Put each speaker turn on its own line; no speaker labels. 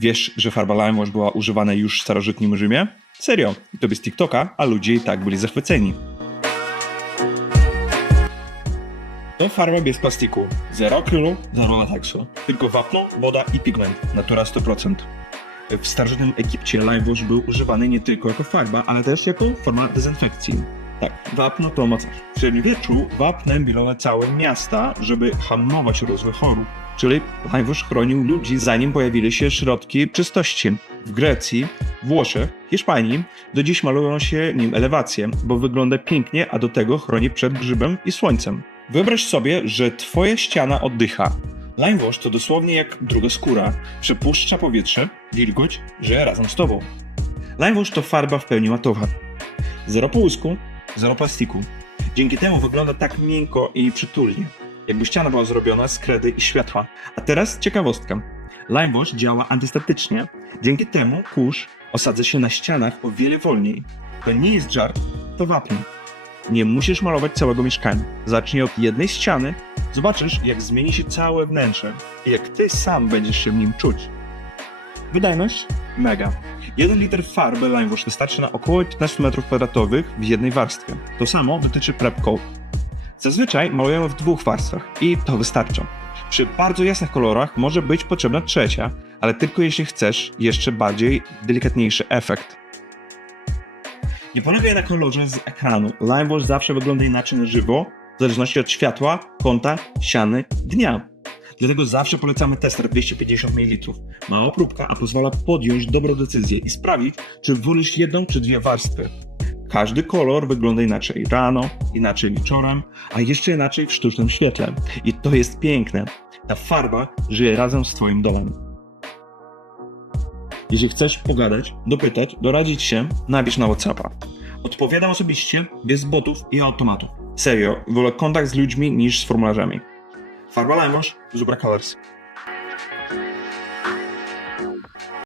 Wiesz, że farba Lime Wash była używana już w starożytnym Rzymie? Serio, to bez TikToka, a ludzie i tak byli zachwyceni. To farba bez plastiku. Zero akrylu, zero lateksu. Tylko wapno, woda i pigment. Natura 100%. W starożytnym Egipcie Lime Wash był używany nie tylko jako farba, ale też jako forma dezynfekcji. Tak, wapno to mocarz. W średniowieczu wapnem bilono całe miasta, żeby hamować rozwój chorób. Czyli Wash chronił ludzi zanim pojawili się środki czystości. W Grecji, Włoszech, Hiszpanii do dziś malują się nim elewacje, bo wygląda pięknie, a do tego chroni przed grzybem i słońcem. Wyobraź sobie, że twoja ściana oddycha. Lime Wash to dosłownie jak druga skóra. Przepuszcza powietrze, wilgoć, żyje razem z tobą. Lime Wash to farba w pełni matowa. Zero połysku, zero plastiku. Dzięki temu wygląda tak miękko i przytulnie, jakby ściana była zrobiona z kredy i światła. A teraz ciekawostka. Lime Wash działa antystatycznie. Dzięki temu kurz osadza się na ścianach o wiele wolniej. To nie jest żart, to wapno. Nie musisz malować całego mieszkania. Zacznij od jednej ściany, zobaczysz jak zmieni się całe wnętrze i jak ty sam będziesz się w nim czuć. Wydajność? Mega. 1 litr farby Lime Wash wystarczy na około 15 m2 w jednej warstwie. To samo dotyczy Prep Coat. Zazwyczaj malujemy w dwóch warstwach i to wystarcza. Przy bardzo jasnych kolorach może być potrzebna trzecia, ale tylko jeśli chcesz jeszcze bardziej delikatniejszy efekt. Nie polegaj na kolorze z ekranu. Lime Wash zawsze wygląda inaczej na żywo, w zależności od światła, kąta, ściany, dnia. Dlatego zawsze polecamy tester 250 ml. Mała próbka, a pozwala podjąć dobrą decyzję i sprawdzić, czy wolisz jedną czy dwie warstwy. Każdy kolor wygląda inaczej rano, inaczej wieczorem, a jeszcze inaczej w sztucznym świetle. I to jest piękne. Ta farba żyje razem z Twoim domem. Jeśli chcesz pogadać, dopytać, doradzić się, napisz na Whatsappa. Odpowiadam osobiście, bez botów i automatów. Serio, wolę kontakt z ludźmi niż z formularzami. Farba Wash, Zubra Colors.